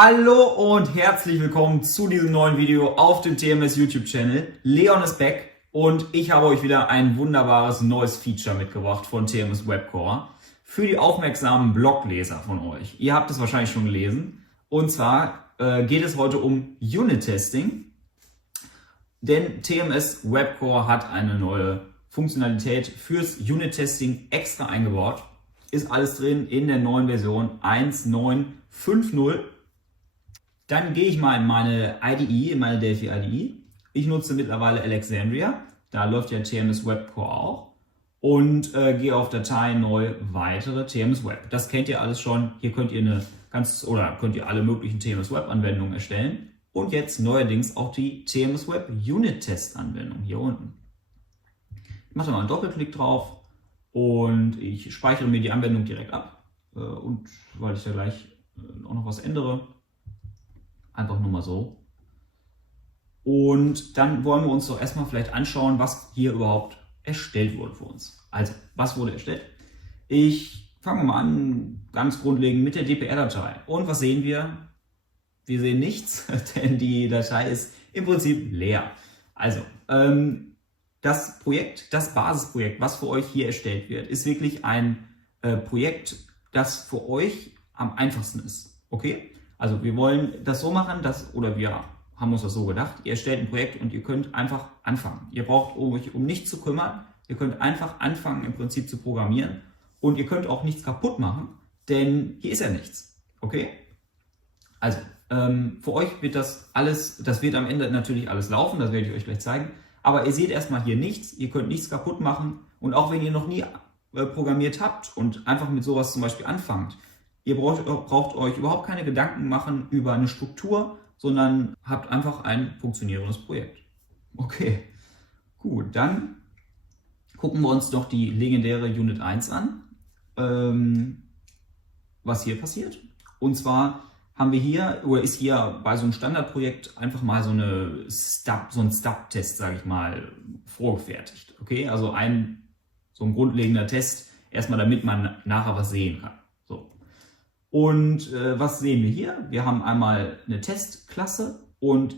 Hallo und herzlich willkommen zu diesem neuen Video auf dem TMS YouTube Channel. Leon ist back und ich habe euch wieder ein wunderbares neues Feature mitgebracht von TMS Webcore für die aufmerksamen Blogleser von euch. Ihr habt es wahrscheinlich schon gelesen und zwar geht es heute um Unit-Testing, denn TMS Webcore hat eine neue Funktionalität fürs Unit-Testing extra eingebaut. Ist alles drin in der neuen Version 1.9.5.0. Dann gehe ich mal in meine IDE, in meine Delphi IDE. Ich nutze mittlerweile Alexandria, da läuft ja TMS Webcore auch. Und gehe auf Datei neu, weitere TMS Web. Das kennt ihr alles schon. Hier könnt ihr könnt ihr alle möglichen TMS Web Anwendungen erstellen. Und jetzt neuerdings auch die TMS Web Unit Test Anwendung hier unten. Ich mache da mal einen Doppelklick drauf und ich speichere mir die Anwendung direkt ab. Und weil ich da gleich auch noch was ändere, einfach nur mal so. Und dann wollen wir uns doch erstmal vielleicht anschauen, was hier überhaupt erstellt wurde für uns. Also, was wurde erstellt? Ich fange mal an, ganz grundlegend mit der DPR-Datei. Und was sehen wir? Wir sehen nichts, denn die Datei ist im Prinzip leer. Also, das Projekt, das Basisprojekt, was für euch hier erstellt wird, ist wirklich ein Projekt, das für euch am einfachsten ist. Okay? Also wir wollen das so machen, wir haben uns das so gedacht, ihr erstellt ein Projekt und ihr könnt einfach anfangen. Ihr braucht euch um nichts zu kümmern, ihr könnt einfach anfangen im Prinzip zu programmieren und ihr könnt auch nichts kaputt machen, denn hier ist ja nichts. Okay? Also für euch wird das wird am Ende natürlich alles laufen, das werde ich euch gleich zeigen, aber ihr seht erstmal hier nichts, ihr könnt nichts kaputt machen und auch wenn ihr noch nie programmiert habt und einfach mit sowas zum Beispiel anfangt, ihr braucht euch überhaupt keine Gedanken machen über eine Struktur, sondern habt einfach ein funktionierendes Projekt. Okay, gut, dann gucken wir uns noch die legendäre Unit 1 an, was hier passiert. Und zwar haben wir hier, oder ist hier bei so einem Standardprojekt einfach mal so ein Stub-Test, sage ich mal, vorgefertigt. Okay, also so ein grundlegender Test, erstmal damit man nachher was sehen kann. So. Und was sehen wir hier? Wir haben einmal eine Testklasse und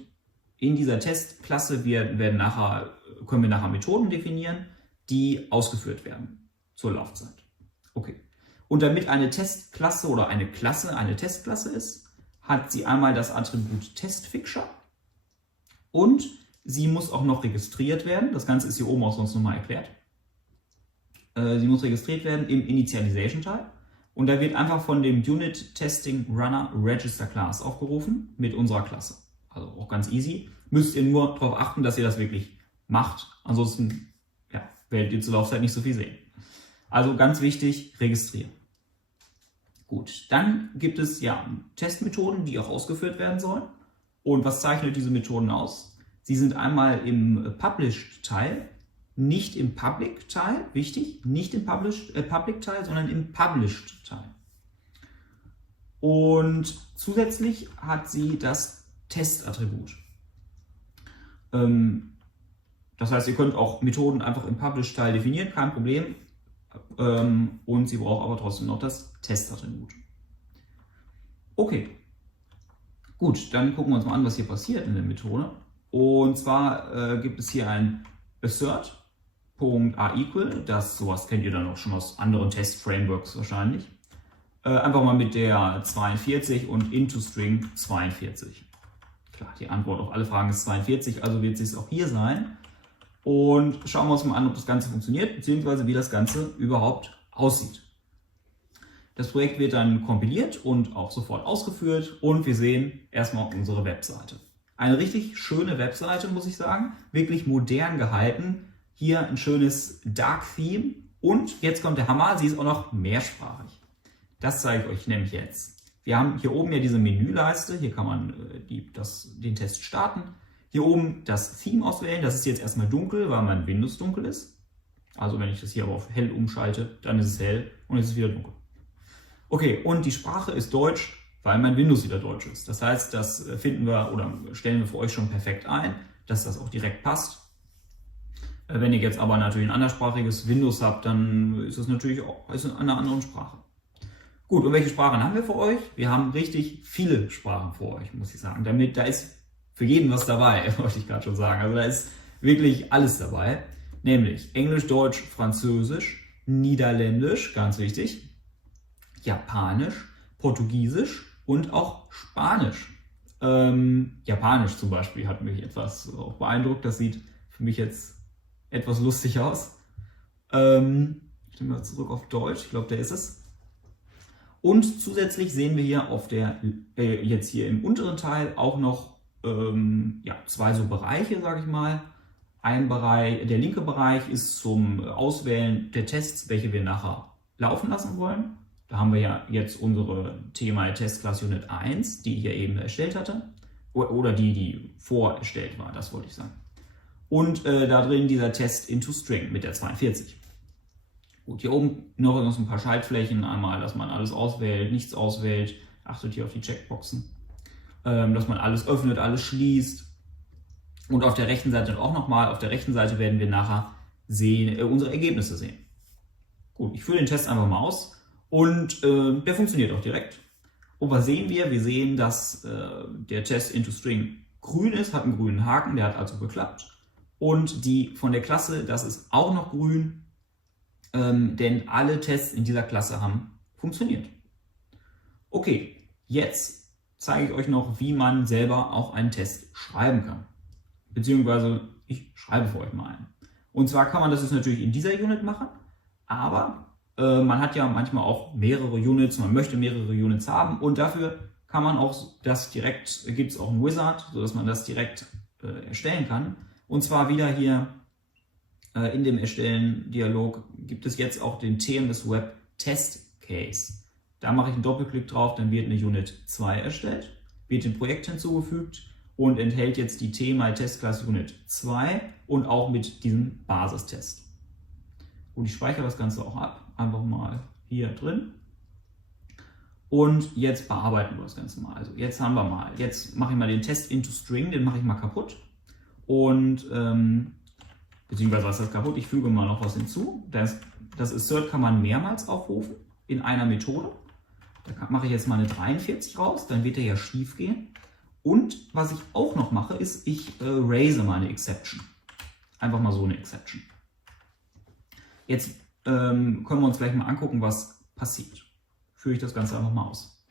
in dieser Testklasse können wir nachher Methoden definieren, die ausgeführt werden zur Laufzeit. Okay. Und damit eine Testklasse oder eine Testklasse ist, hat sie einmal das Attribut TestFixture und sie muss auch noch registriert werden. Das Ganze ist hier oben auch sonst nochmal erklärt. Sie muss registriert werden im Initialization-Teil. Und da wird einfach von dem Unit Testing Runner Register Class aufgerufen mit unserer Klasse. Also auch ganz easy. Müsst ihr nur darauf achten, dass ihr das wirklich macht. Ansonsten werdet ihr zur Laufzeit nicht so viel sehen. Also ganz wichtig, registrieren. Gut, dann gibt es Testmethoden, die auch ausgeführt werden sollen. Und was zeichnet diese Methoden aus? Sie sind einmal im Published-Teil, nicht im Public-Teil, wichtig, nicht im Public-Teil, sondern im Published-Teil. Und zusätzlich hat sie das Test-Attribut. Das heißt, ihr könnt auch Methoden einfach im Published-Teil definieren, kein Problem. Und sie braucht aber trotzdem noch das Test-Attribut. Okay, gut, dann gucken wir uns mal an, was hier passiert in der Methode. Und zwar gibt es hier ein assert.aequal, sowas kennt ihr dann auch schon aus anderen Test-Frameworks wahrscheinlich. Einfach mal mit der 42 und into-string 42. Klar, die Antwort auf alle Fragen ist 42, also wird es auch hier sein. Und schauen wir uns mal an, ob das Ganze funktioniert, beziehungsweise wie das Ganze überhaupt aussieht. Das Projekt wird dann kompiliert und auch sofort ausgeführt und wir sehen erstmal unsere Webseite. Eine richtig schöne Webseite, muss ich sagen, wirklich modern gehalten. Hier ein schönes Dark Theme und jetzt kommt der Hammer, sie ist auch noch mehrsprachig. Das zeige ich euch nämlich jetzt. Wir haben hier oben ja diese Menüleiste, hier kann man den Test starten. Hier oben das Theme auswählen, das ist jetzt erstmal dunkel, weil mein Windows dunkel ist. Also wenn ich das hier aber auf hell umschalte, dann ist es hell und es ist wieder dunkel. Okay, und die Sprache ist Deutsch, weil mein Windows wieder Deutsch ist. Das heißt, das stellen wir für euch schon perfekt ein, dass das auch direkt passt. Wenn ihr jetzt aber natürlich ein anderssprachiges Windows habt, dann ist es natürlich auch in einer anderen Sprache. Gut, und welche Sprachen haben wir für euch? Wir haben richtig viele Sprachen für euch, muss ich sagen. Da ist für jeden was dabei, wollte ich gerade schon sagen. Also da ist wirklich alles dabei. Nämlich Englisch, Deutsch, Französisch, Niederländisch, ganz wichtig, Japanisch, Portugiesisch und auch Spanisch. Japanisch zum Beispiel hat mich etwas auch beeindruckt. Das sieht für mich jetzt etwas lustig aus. Ich nehme mal zurück auf Deutsch. Ich glaube, der ist es. Und zusätzlich sehen wir hier auf jetzt hier im unteren Teil auch noch zwei so Bereiche, sage ich mal. Ein Bereich, der linke Bereich ist zum Auswählen der Tests, welche wir nachher laufen lassen wollen. Da haben wir ja jetzt unsere TMI Test Class Unit 1, die ich ja eben erstellt hatte. Oder die vorerstellt war, das wollte ich sagen. Und da drin dieser Test into String mit der 42. Gut, hier oben noch ein paar Schaltflächen. Einmal, dass man alles auswählt, nichts auswählt. Achtet hier auf die Checkboxen. Dass man alles öffnet, alles schließt. Und auf der rechten Seite auch nochmal. Auf der rechten Seite werden wir nachher unsere Ergebnisse sehen. Gut, ich führe den Test einfach mal aus. Und der funktioniert auch direkt. Und was sehen wir? Wir sehen, dass der Test into String grün ist, hat einen grünen Haken, der hat also geklappt. Und die von der Klasse, das ist auch noch grün, denn alle Tests in dieser Klasse haben funktioniert. Okay, jetzt zeige ich euch noch, wie man selber auch einen Test schreiben kann. Beziehungsweise ich schreibe für euch mal einen. Und zwar kann man das jetzt natürlich in dieser Unit machen, aber man hat ja manchmal auch mehrere Units, man möchte mehrere Units haben und dafür kann man auch das direkt, gibt es auch einen Wizard, sodass man das direkt erstellen kann. Und zwar wieder hier in dem Erstellen-Dialog gibt es jetzt auch den TMS Web Test Case. Da mache ich einen Doppelklick drauf, dann wird eine Unit 2 erstellt, wird dem Projekt hinzugefügt und enthält jetzt die TMI Test Class Unit 2 und auch mit diesem Basistest. Und ich speichere das Ganze auch ab, einfach mal hier drin. Und jetzt bearbeiten wir das Ganze mal. Also jetzt mache ich mal den Test into String, den mache ich mal kaputt. Und, beziehungsweise was ist kaputt? Ich füge mal noch was hinzu. Das Assert kann man mehrmals aufrufen in einer Methode. Da mache ich jetzt mal eine 43 raus, dann wird der ja schief gehen. Und was ich auch noch mache, ist, ich raise mal eine Exception. Einfach mal so eine Exception. Jetzt können wir uns gleich mal angucken, was passiert. Führe ich das Ganze einfach mal aus.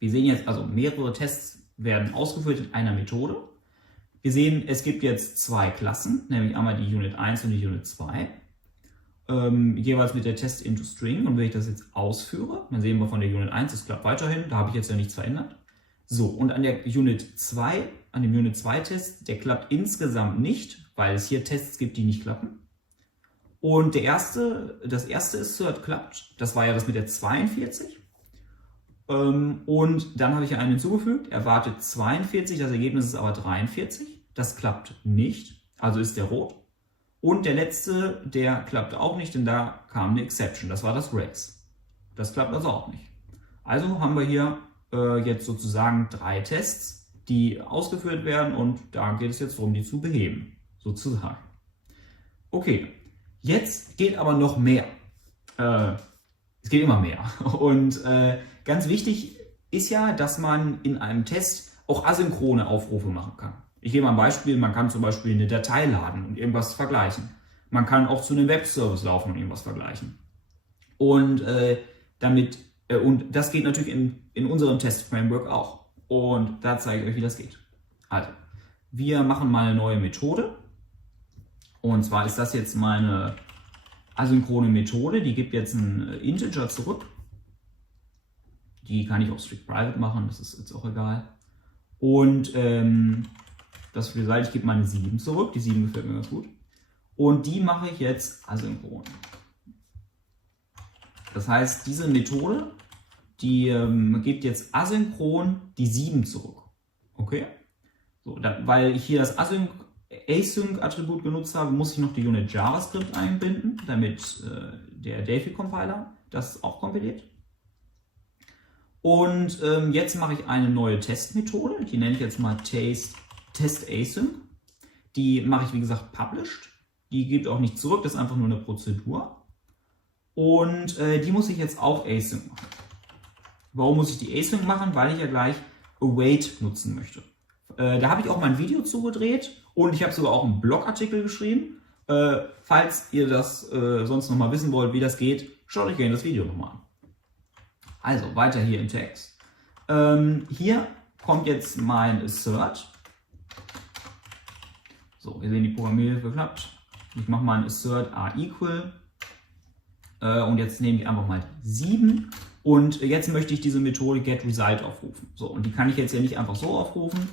Wir sehen jetzt, also mehrere Tests werden ausgeführt in einer Methode. Wir sehen, es gibt jetzt zwei Klassen, nämlich einmal die Unit 1 und die Unit 2. Jeweils mit der Test into String. Und wenn ich das jetzt ausführe, dann sehen wir von der Unit 1, es klappt weiterhin, da habe ich jetzt ja nichts verändert. So, und an der Unit 2, an dem Unit 2 Test, der klappt insgesamt nicht, weil es hier Tests gibt, die nicht klappen. Und das erste Assert klappt, das war ja das mit der 42. Und dann habe ich einen hinzugefügt, erwartet 42, das Ergebnis ist aber 43. Das klappt nicht, also ist der rot. Und der letzte, der klappte auch nicht, denn da kam eine Exception, das war das Race. Das klappt also auch nicht. Also haben wir hier jetzt sozusagen 3 Tests, die ausgeführt werden und da geht es jetzt darum, die zu beheben, sozusagen. Okay, jetzt geht aber noch mehr. Es geht immer mehr. Und ganz wichtig ist ja, dass man in einem Test auch asynchrone Aufrufe machen kann. Ich gebe mal ein Beispiel, man kann zum Beispiel eine Datei laden und irgendwas vergleichen. Man kann auch zu einem Webservice laufen und irgendwas vergleichen. Und das geht natürlich in unserem Test-Framework auch. Und da zeige ich euch, wie das geht. Also, wir machen mal eine neue Methode. Und zwar ist das jetzt meine asynchrone Methode, die gibt jetzt einen Integer zurück. Die kann ich auch strict private machen, das ist jetzt auch egal. Und das für die Seite, ich gebe meine 7 zurück, die 7 gefällt mir ganz gut. Und die mache ich jetzt asynchron. Das heißt, diese Methode, die gibt jetzt asynchron die 7 zurück. Okay? So, weil ich hier das Async-Attribut genutzt habe, muss ich noch die Unit JavaScript einbinden, damit der Delphi-Compiler das auch kompiliert. Und jetzt mache ich eine neue Testmethode, die nenne ich jetzt mal TestAsync. Die mache ich, wie gesagt, published. Die gibt auch nicht zurück, das ist einfach nur eine Prozedur. Und die muss ich jetzt auch async machen. Warum muss ich die async machen? Weil ich ja gleich await nutzen möchte. Da habe ich auch mal ein Video zugedreht und ich habe sogar auch einen Blogartikel geschrieben. Falls ihr das sonst nochmal wissen wollt, wie das geht, schaut euch gerne das Video nochmal an. Also weiter hier im Text. Hier kommt jetzt mein Assert. So, wir sehen, die Programmierhilfe klappt. Ich mache mal ein Assert a equal. Und jetzt nehme ich einfach mal 7. Und jetzt möchte ich diese Methode getResult aufrufen. So, und die kann ich jetzt ja nicht einfach so aufrufen,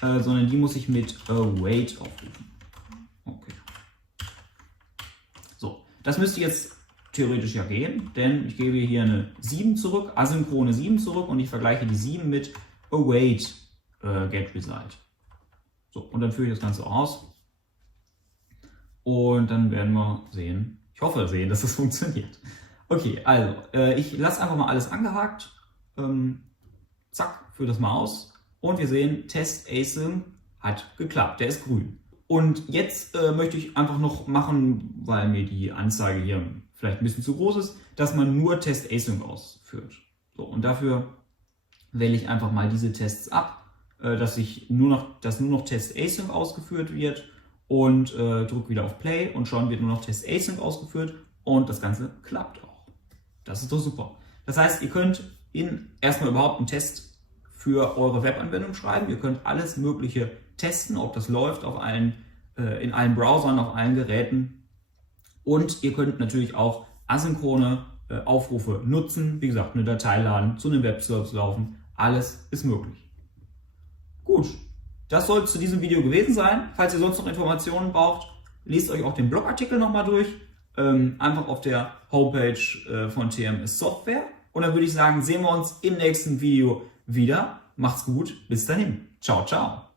sondern die muss ich mit await aufrufen. Okay. So, das müsste jetzt theoretisch ja gehen, denn ich gebe hier eine 7 zurück, asynchrone 7 zurück und ich vergleiche die 7 mit await getResult. So, und dann führe ich das Ganze aus. Und dann werden wir sehen, ich hoffe sehen, dass das funktioniert. Okay, also, ich lasse einfach mal alles angehakt. Zack, führe das mal aus. Und wir sehen, Test Async hat geklappt, der ist grün. Und jetzt möchte ich einfach noch machen, weil mir die Anzeige hier vielleicht ein bisschen zu groß ist, dass man nur Test Async ausführt. So, und dafür wähle ich einfach mal diese Tests ab, dass nur noch Test Async ausgeführt wird und drücke wieder auf Play und schon wird nur noch Test Async ausgeführt und das Ganze klappt auch. Das ist doch super. Das heißt, ihr könnt erstmal überhaupt einen Test für eure Webanwendung schreiben. Ihr könnt alles Mögliche testen, ob das läuft in allen Browsern, auf allen Geräten. Und ihr könnt natürlich auch asynchrone Aufrufe nutzen. Wie gesagt, eine Datei laden, zu einem Webservice laufen. Alles ist möglich. Gut, das soll es zu diesem Video gewesen sein. Falls ihr sonst noch Informationen braucht, lest euch auch den Blogartikel nochmal durch. Einfach auf der Homepage von TMS Software. Und dann würde ich sagen, sehen wir uns im nächsten Video wieder. Macht's gut, bis dahin. Ciao, ciao.